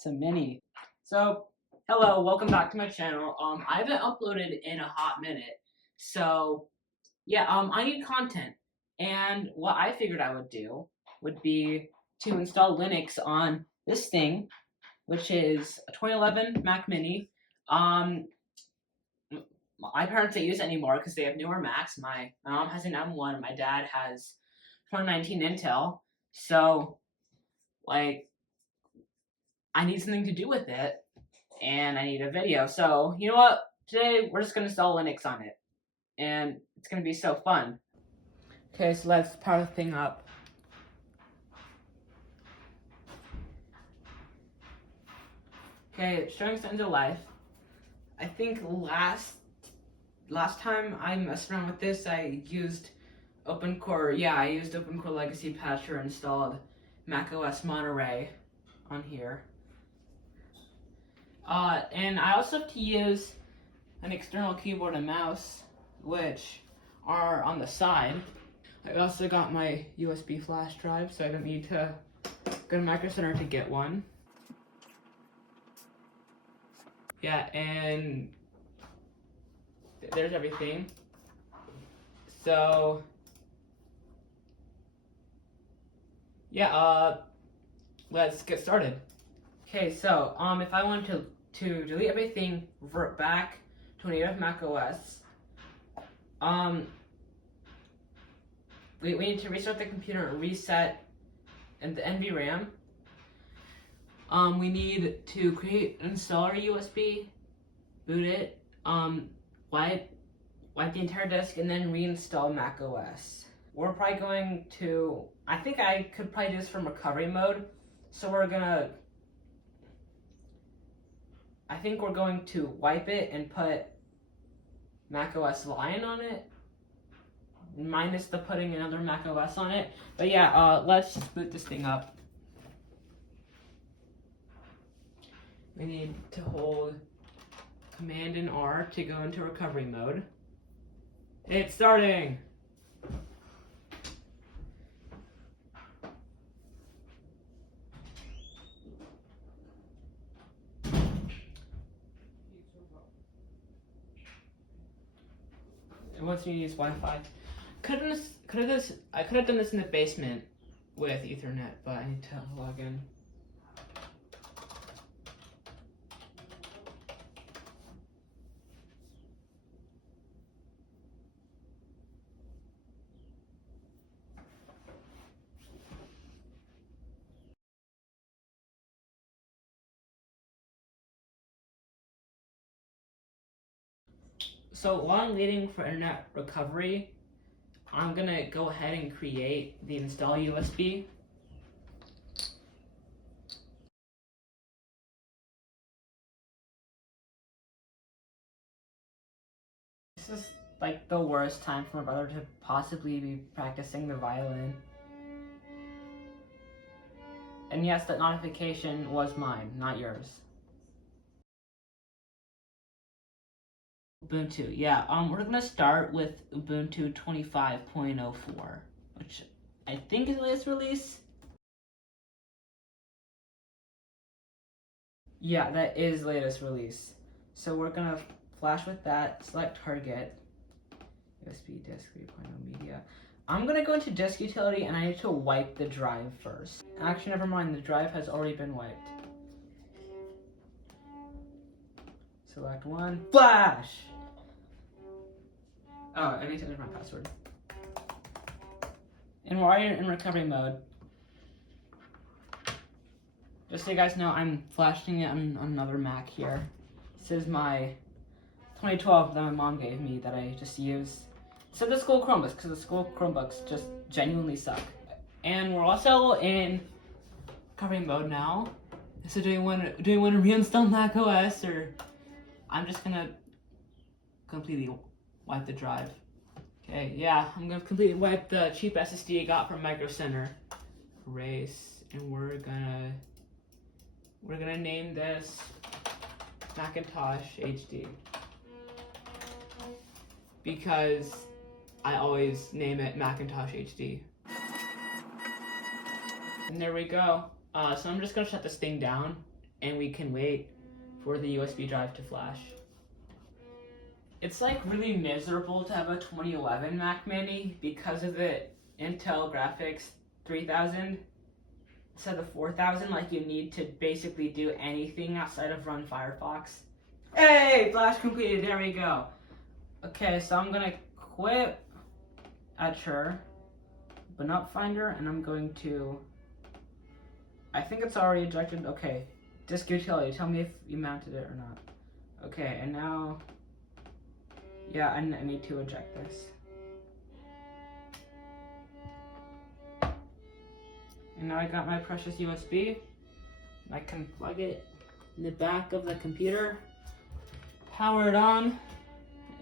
It's a mini. So, hello, welcome back to my channel. I haven't uploaded in a hot minute. So, yeah, I need content. And what I figured I would do would be to install Linux on this thing, which is a 2011 Mac Mini. My parents don't use it anymore because they have newer Macs. My mom has an M1 and my dad has 2019 Intel. So, like, I need something to do with it, and I need a video. So, you know what? Today, we're just going to install Linux on it, and it's going to be so fun. Okay, so let's power the thing up. Okay, it's showing signs of life. I think last time I messed around with this, I used OpenCore. Yeah, I used OpenCore Legacy Patcher, installed macOS Monterey on here. And I also have to use an external keyboard and mouse, which are on the side. I also got my USB flash drive, so I don't need to go to Micro Center to get one. Yeah, and there's everything. So, yeah, let's get started. Okay, so if I want to delete everything, revert back to native Mac OS, we need to restart the computer and reset and the NVRAM. We need to create an installer USB, boot it, wipe the entire disk, and then reinstall Mac OS. We're probably going to, I think I could probably do this from recovery mode, so I think we're going to wipe it and put macOS Lion on it, minus the putting another macOS on it. But yeah, let's just boot this thing up. We need to hold Command and R to go into recovery mode. It's starting! It wants me to use Wi-Fi. I could have done this in the basement with Ethernet, but I need to log in. So while I'm waiting for internet recovery, I'm gonna go ahead and create the install USB. This is like the worst time for my brother to possibly be practicing the violin. And yes, that notification was mine, not yours. Ubuntu, yeah, we're gonna start with Ubuntu 25.04, which I think is the latest release. Yeah, that is the latest release. So we're gonna flash with that, select target, USB disk 3.0 media. I'm gonna go into disk utility and I need to wipe the drive first. Actually, never mind, the drive has already been wiped. Select one, flash! Oh, I need to enter my password. And while you're in recovery mode, just so you guys know, I'm flashing it on another Mac here. This is my 2012 that my mom gave me that I just used. So the school Chromebooks, because the school Chromebooks just genuinely suck. And we're also in recovery mode now. So do you want to reinstall Mac OS, or I'm just gonna completely wipe the drive. Okay, yeah, I'm gonna completely wipe the cheap SSD I got from Micro Center. Erase, and we're gonna name this Macintosh HD, because I always name it Macintosh HD. And there we go. So I'm just gonna shut this thing down and we can wait for the USB drive to flash. It's like really miserable to have a 2011 Mac Mini because of the Intel graphics 3000 instead of 4000. Like, you need to basically do anything outside of run Firefox. Hey, flash completed, there we go. Okay, so I'm gonna quit Etcher, open up Finder, and I'm going to, I think it's already ejected. Okay, disk utility, tell me if you mounted it or not. Okay, and now, yeah, I need to eject this. And now I got my precious USB. I can plug it in the back of the computer, power it on,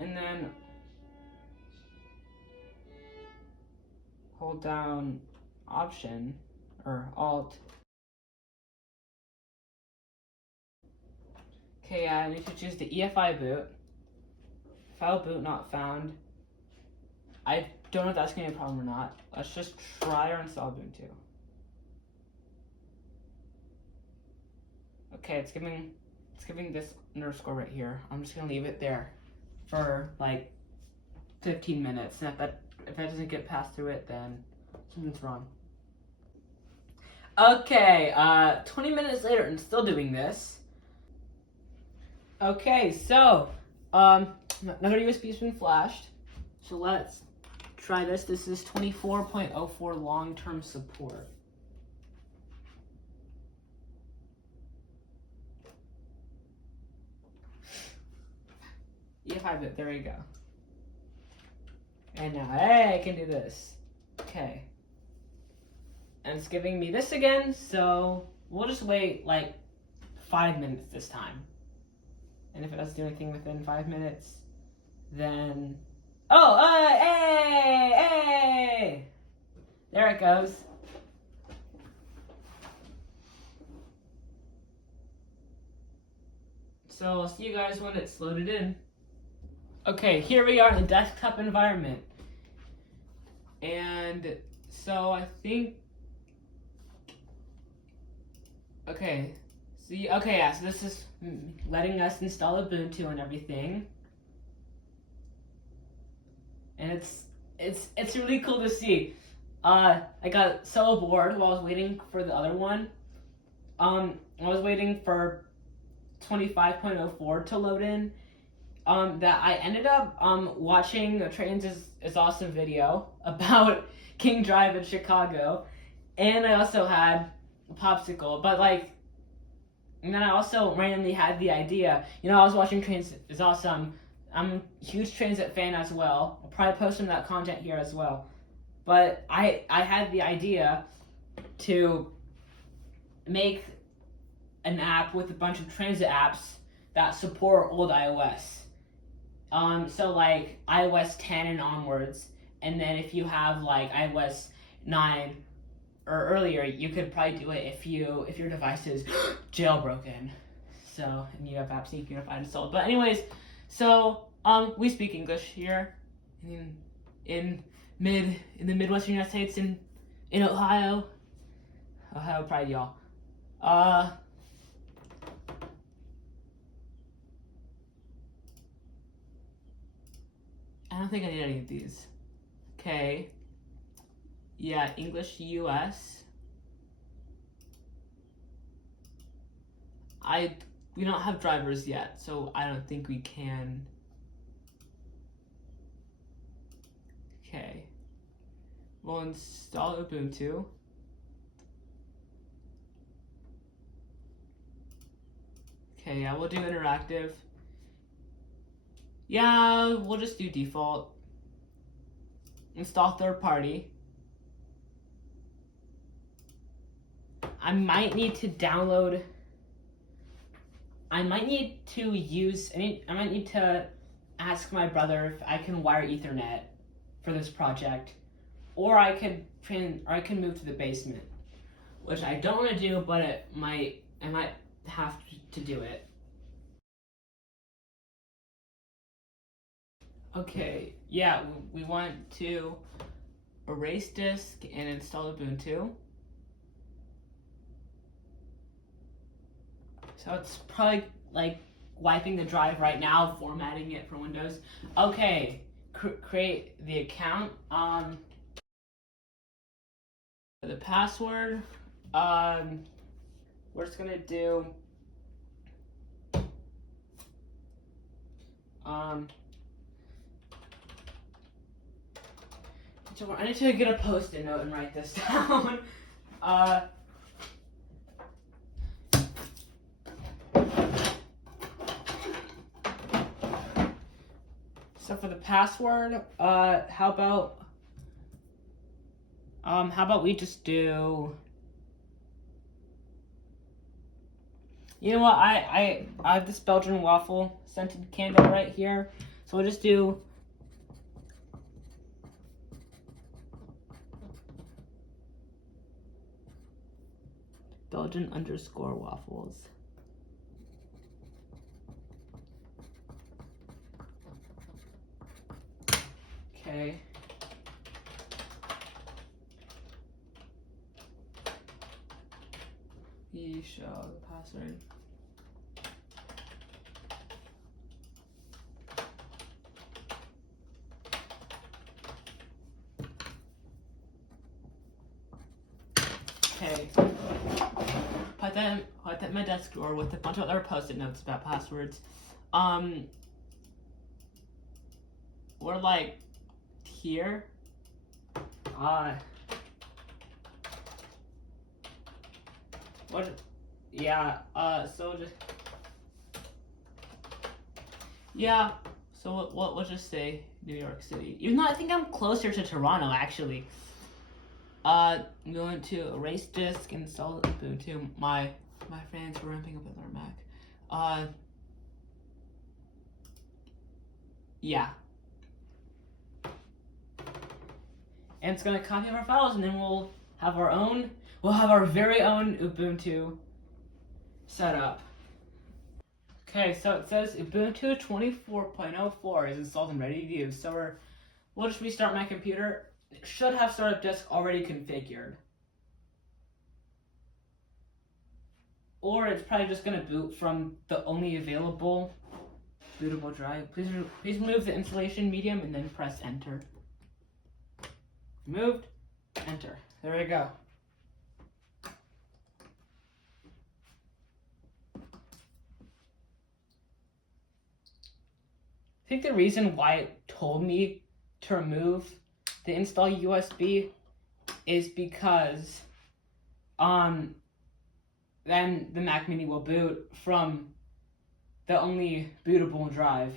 and then hold down Option or Alt. Okay, yeah, I need to choose the EFI boot. File boot not found. I don't know if that's gonna be a problem or not. Let's just try or install Ubuntu. Okay, it's giving this underscore right here. I'm just gonna leave it there for like 15 minutes. And if that doesn't get passed through it, then something's wrong. Okay, 20 minutes later and still doing this. Okay, so another USB's been flashed. So let's try this. This is 24.04 long-term support. EFI, there we go. And now, hey, I can do this. Okay. And it's giving me this again, so we'll just wait like 5 minutes this time. And if it doesn't do anything within 5 minutes, then... Oh, hey! There it goes. So I'll see you guys when it's loaded in. Okay, here we are in the desktop environment. And so I think... Okay, see, okay, yeah, so this is letting us install Ubuntu and everything. And it's really cool to see. I got so bored while I was waiting for the other one. I was waiting for 25.04 to load in. That I ended up watching a Trains is Awesome video about King Drive in Chicago, and I also had a popsicle, but like, and then I also randomly had the idea, you know, I was watching Trains is Awesome. I'm a huge Transit fan as well. I'll probably post some of that content here as well. But I had the idea to make an app with a bunch of transit apps that support old iOS. So like iOS 10 and onwards, and then if you have like iOS 9 or earlier, you could probably do it if your device is jailbroken. So, and you have apps you can find installed. But anyways, so we speak English here in the Midwestern United States in Ohio. Ohio pride, y'all. I don't think I need any of these. Okay. Yeah, English US. We don't have drivers yet, so I don't think we can. Okay. We'll install Ubuntu. Okay, yeah, we'll do interactive. Yeah, we'll just do default. Install third party. I might need to download. I might need to ask my brother if I can wire Ethernet for this project, or I can move to the basement, which I don't want to do, but I might have to do it. Okay, yeah, we want to erase disk and install Ubuntu. So it's probably like wiping the drive right now, formatting it for Windows. Okay, create the account. The password. We're just gonna do. I need to get a post-it note and write this down. So for the password, how about we just do. You know what? I have this Belgian waffle scented candle right here, so we'll just do. Belgian underscore waffles. Okay. You show the password. Okay. Put that in my desk drawer with a bunch of other post-it notes about passwords. We're like here. What? Yeah. So just. Yeah. So we'll just say New York City. Even though I think I'm closer to Toronto, actually. I'm going to erase disk, install Ubuntu. My friends were ramping up with their Mac. Yeah. And it's gonna copy our files, and then we'll have our very own Ubuntu set up. Okay, so it says Ubuntu 24.04 is installed and ready to use. So we'll just restart my computer. It should have startup disk already configured. Or it's probably just gonna boot from the only available bootable drive. Please remove the installation medium and then press enter. Removed, enter. There we go. I think the reason why it told me to remove the install USB is because then the Mac Mini will boot from the only bootable drive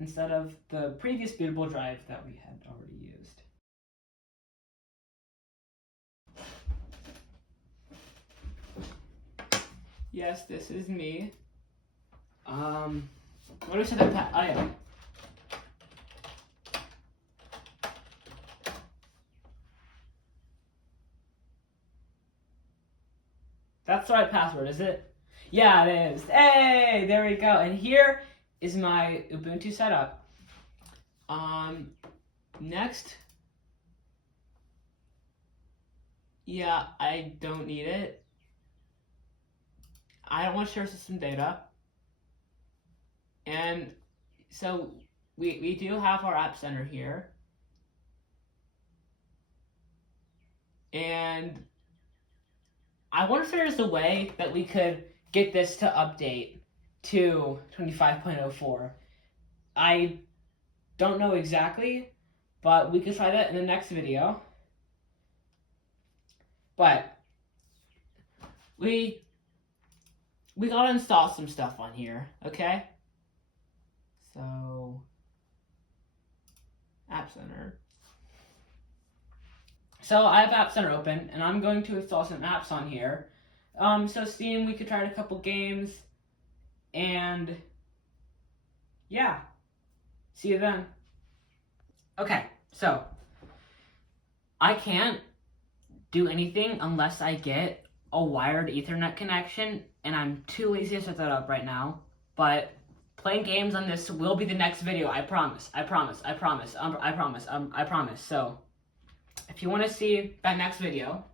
instead of the previous bootable drive that we had already used. Yes, this is me. What do we say that? Oh yeah. That's the right password, is it? Yeah, it is. Hey, there we go. And here is my Ubuntu setup. Next. Yeah, I don't need it. I don't want to share system data. And so we do have our App Center here. And I wonder if there's a way that we could get this to update to 25.04. I don't know exactly, but we could try that in the next video. But we gotta install some stuff on here, okay? So, App Center. So I have App Center open, and I'm going to install some apps on here. So Steam, we could try a couple games, and yeah, see you then. Okay, so I can't do anything unless I get a wired Ethernet connection, and I'm too lazy to set that up right now. But playing games on this will be the next video. I promise. I promise. So if you want to see that next video,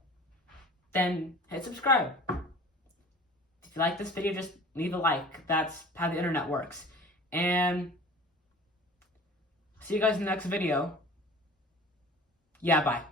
then hit subscribe. If you like this video, just leave a like. That's how the internet works. And see you guys in the next video. Yeah, bye.